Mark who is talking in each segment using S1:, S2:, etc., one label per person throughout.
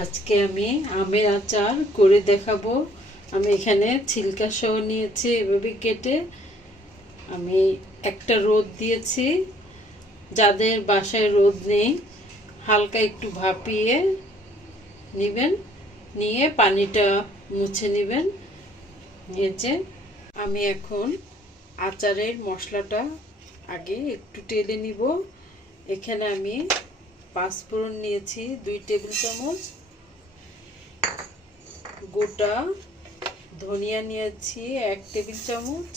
S1: আজকে আমি আমের আচার করে দেখাবো। আমি এখানে ছিলকা সহ নিয়েছি এভাবে কেটে। আমি একটা রোদ দিয়েছি। যাদের বাসায় রোদ নেই, হালকা একটু ভাপিয়ে নেবেন। নিয়ে পানিটা মুছে নেবেন। নিয়েছে আমি এখন আচারের মশলাটা আগে একটু টেলে নিব। এখানে আমি পাঁচফোড়ন নিয়েছি, দুই টেবিল চামচ। গোটা ধনিয়া নিয়েছি, এক টেবিল চামচ।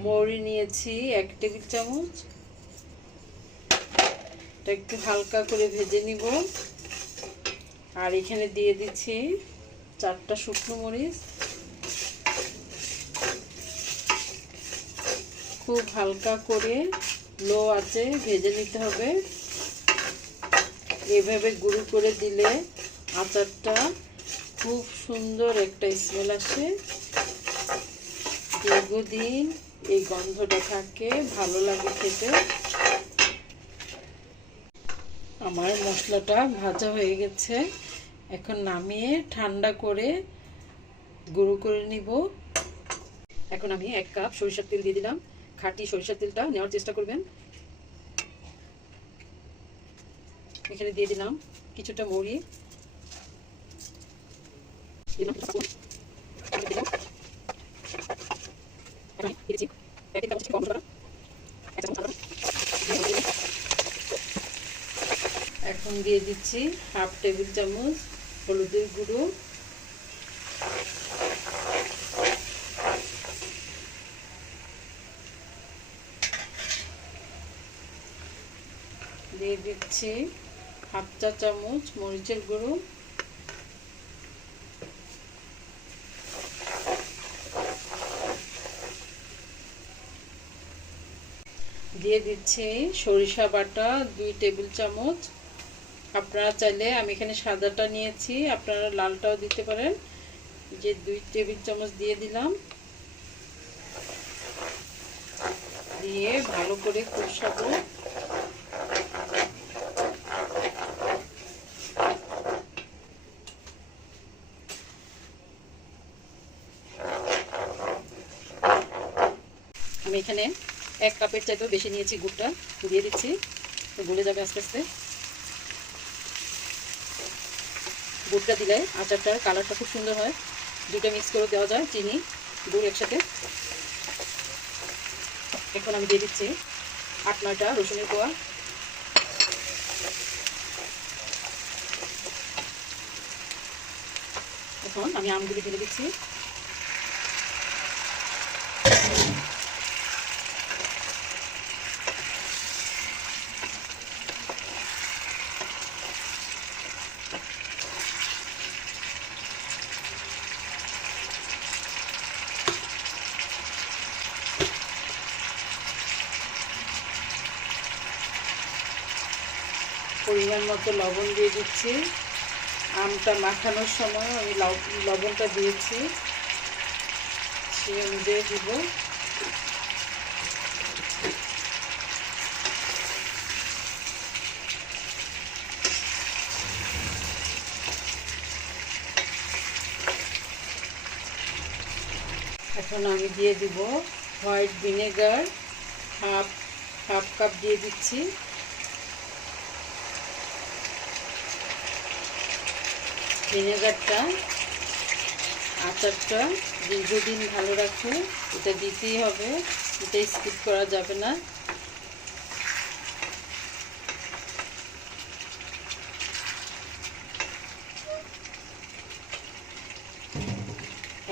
S1: মৌরি নিয়েছি, এক টেবিল চামচ। এটা একটু হালকা করে ভেজে নিব। আর এখানে দিয়ে দিচ্ছি চারটা শুকনো মরিচ। খুব হালকা করে লো আছে ভেজে নিতে হবে। এভাবে গুঁড়ো করে দিলে আচারটা খুব সুন্দর একটা স্মেল আসে। দীর্ঘদিন এই গন্ধটা থাকে, ভালো লাগে খেতে। আমার মশলাটা ভাজা হয়ে গেছে। এখন নামিয়ে ঠান্ডা করে গুঁড়ো করে নিব। এখন আমি এক কাপ সরিষার তেল দিয়ে দিলাম। খাঁটি সরিষার তেলটা নেওয়ার চেষ্টা করবেন। এখানে দিয়ে দিলাম কিছুটা মরি এখন দিয়ে দিচ্ছি হাফ টেবিল চামচ হলুদের গুঁড়ো। দিয়ে দিচ্ছি হাফ চা চামচ মরিচের গুঁড়ো। দিয়ে দিচ্ছি সরিষা বাটা দুই টেবিল চামচ। আপনারা চাইলে, আমি এখানে সাদাটা নিয়েছি, আপনারা লালটাও দিতে পারেন। যে দুই টেবিল চামচ দিয়ে দিলাম। দিয়ে ভালো করে কষাবো। এখানে এক কাপের চাইতেও বেশি নিয়েছি গুড়টা। দিয়ে দিচ্ছি। তো গলে যাবে আস্তে আস্তে। গুড়টা দিলে আচারটার কালারটা খুব সুন্দর হয়। দুটো মিক্স করে দেওয়া যায়, চিনি, গুড় একসাথে। এখন আমি দিয়ে দিচ্ছি আট, নয়টা রসুনের কোয়া। এখন আমি আমগুলি ঢেলে দিচ্ছি। পরিমাণ মতো লবণ দিয়ে দিচ্ছি। আমটা মাখানোর সময় আমি লবণটা দিয়েছি। সে অনুযায়ী দিব। এখন আমি দিয়ে দিব white vinegar, half half cup দিয়ে দিচ্ছি। ভিনেগারটা, আচারটা দীর্ঘদিন ভালো রাখে। এটা দিতেই হবে, এটা স্কিপ করা যাবে না।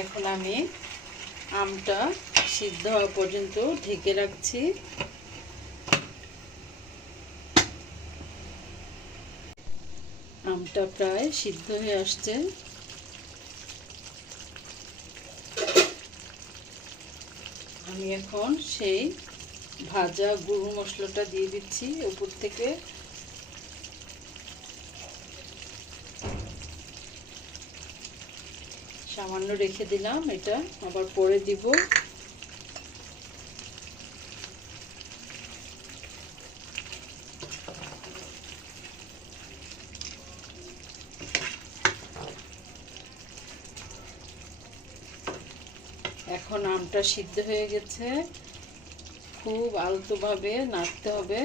S1: এখন আমি আমটা সিদ্ধ হওয়া পর্যন্ত ঢেকে রাখছি। আমটা প্রায় সিদ্ধ হয়ে আসছে। আমি এখন সেই ভাজা গুঁড়ো মশলাটা দিয়ে দিচ্ছি উপর থেকে। সামান্য রেখে দিলাম এটা, আবার পরে দিব। এখন আমটা সিদ্ধ হয়ে গেছে। খুব আলতোভাবে নাড়তে হবে।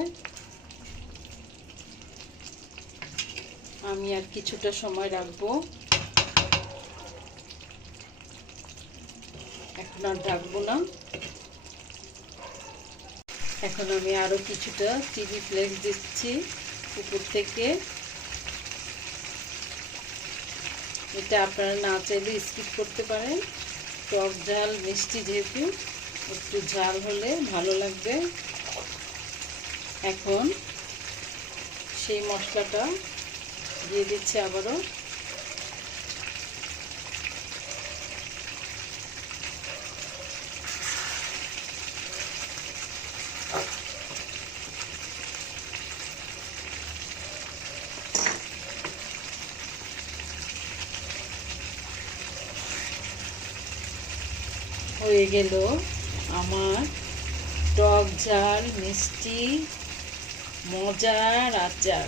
S1: আমি আর কিছুটা সময় রাখব। এখন আর ঢাকবো না। এখন আমি আরও কিছুটা চিলি ফ্লেক্স দিচ্ছি উপর থেকে। এটা আপনারা না চাইলে স্কিপ করতে পারেন। টক ঝাল মিষ্টি যেহেতু, একটু ঝাল হলে ভালো লাগবে। এখন সেই মশলাটা দিয়ে দিচ্ছি আবারও। হয়ে গেল আমার টক ঝাল মিষ্টি মজার আচার।